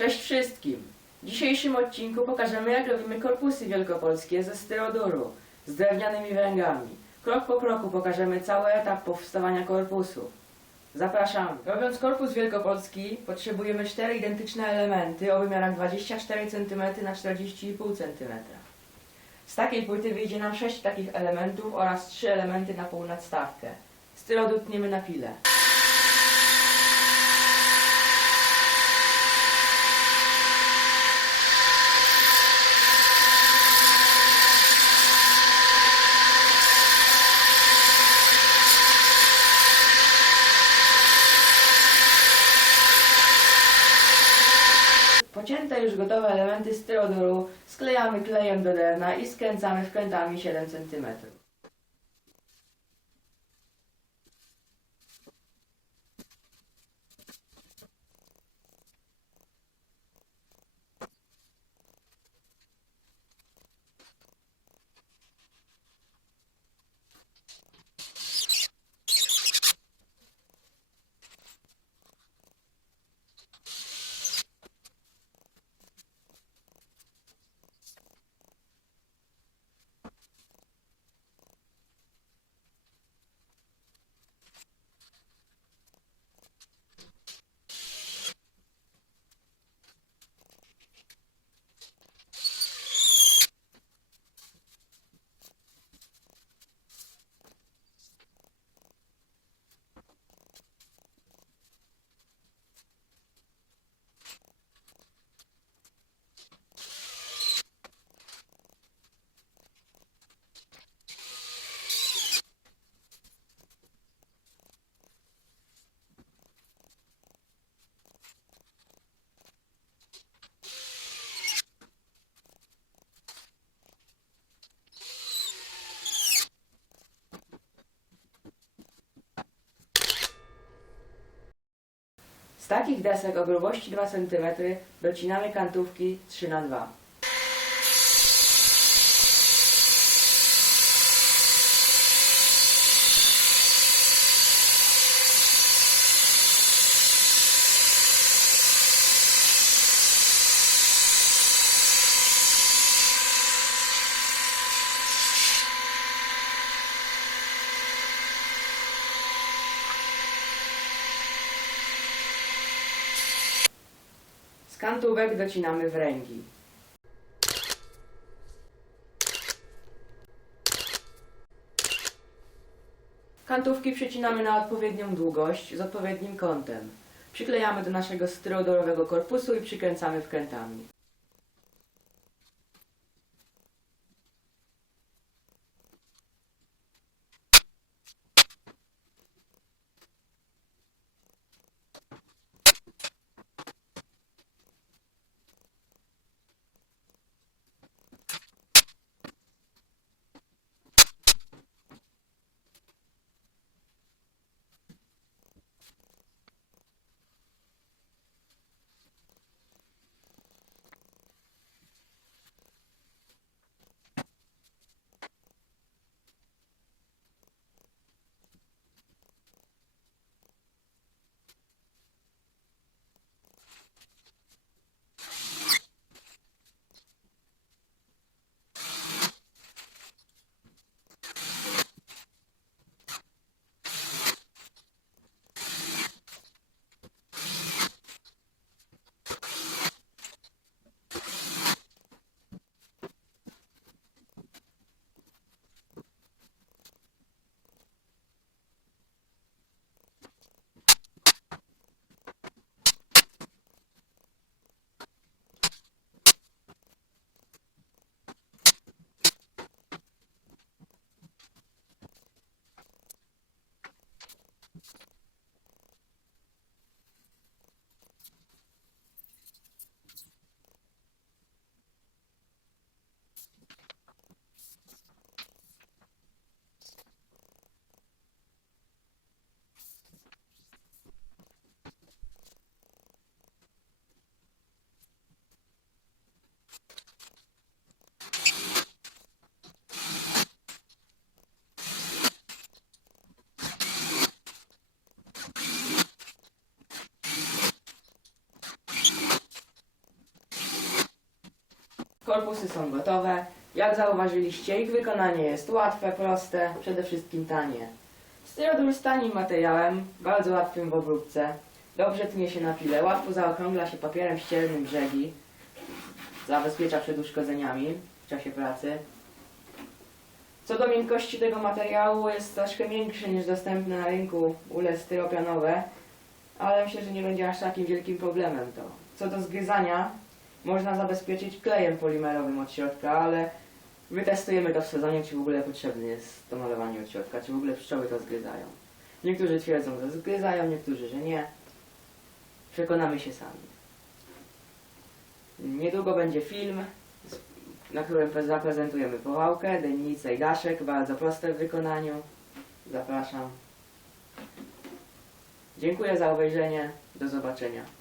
Cześć wszystkim! W dzisiejszym odcinku pokażemy jak robimy korpusy wielkopolskie ze styroduru z drewnianymi węgami. Krok po kroku pokażemy cały etap powstawania korpusu. Zapraszamy! Robiąc korpus wielkopolski potrzebujemy cztery identyczne elementy o wymiarach 24 cm na 40,5 cm. Z takiej płyty wyjdzie nam 6 takich elementów oraz 3 elementy na pół nadstawkę. Styrodur tniemy na pile. Pocięte już gotowe elementy styroduru sklejamy klejem do drewna i skręcamy wkrętami 7 cm. Takich desek o grubości 2 cm docinamy kantówki 3 na 2 Z kantówek docinamy wręgi. Kantówki przecinamy na odpowiednią długość z odpowiednim kątem. Przyklejamy do naszego styrodorowego korpusu i przykręcamy wkrętami. Korpusy są gotowe. Jak zauważyliście, ich wykonanie jest łatwe, proste, przede wszystkim tanie. Styrodur z tanim materiałem, bardzo łatwym w obróbce. Dobrze tnie się na pile, łatwo zaokrągla się papierem ściernym brzegi. Zabezpiecza przed uszkodzeniami w czasie pracy. Co do miękkości tego materiału, jest troszkę miększy niż dostępne na rynku ule styropianowe, ale myślę, że nie będzie aż takim wielkim problemem to. Co do zgryzania, można zabezpieczyć klejem polimerowym od środka, ale wytestujemy to w sezonie, czy w ogóle potrzebne jest to malowanie od środka, czy w ogóle pszczoły to zgryzają. Niektórzy twierdzą, że zgryzają, niektórzy, że nie. Przekonamy się sami. Niedługo będzie film, na którym pre- zaprezentujemy powałkę, dennicę i daszek, bardzo proste w wykonaniu. Zapraszam. Dziękuję za obejrzenie. Do zobaczenia.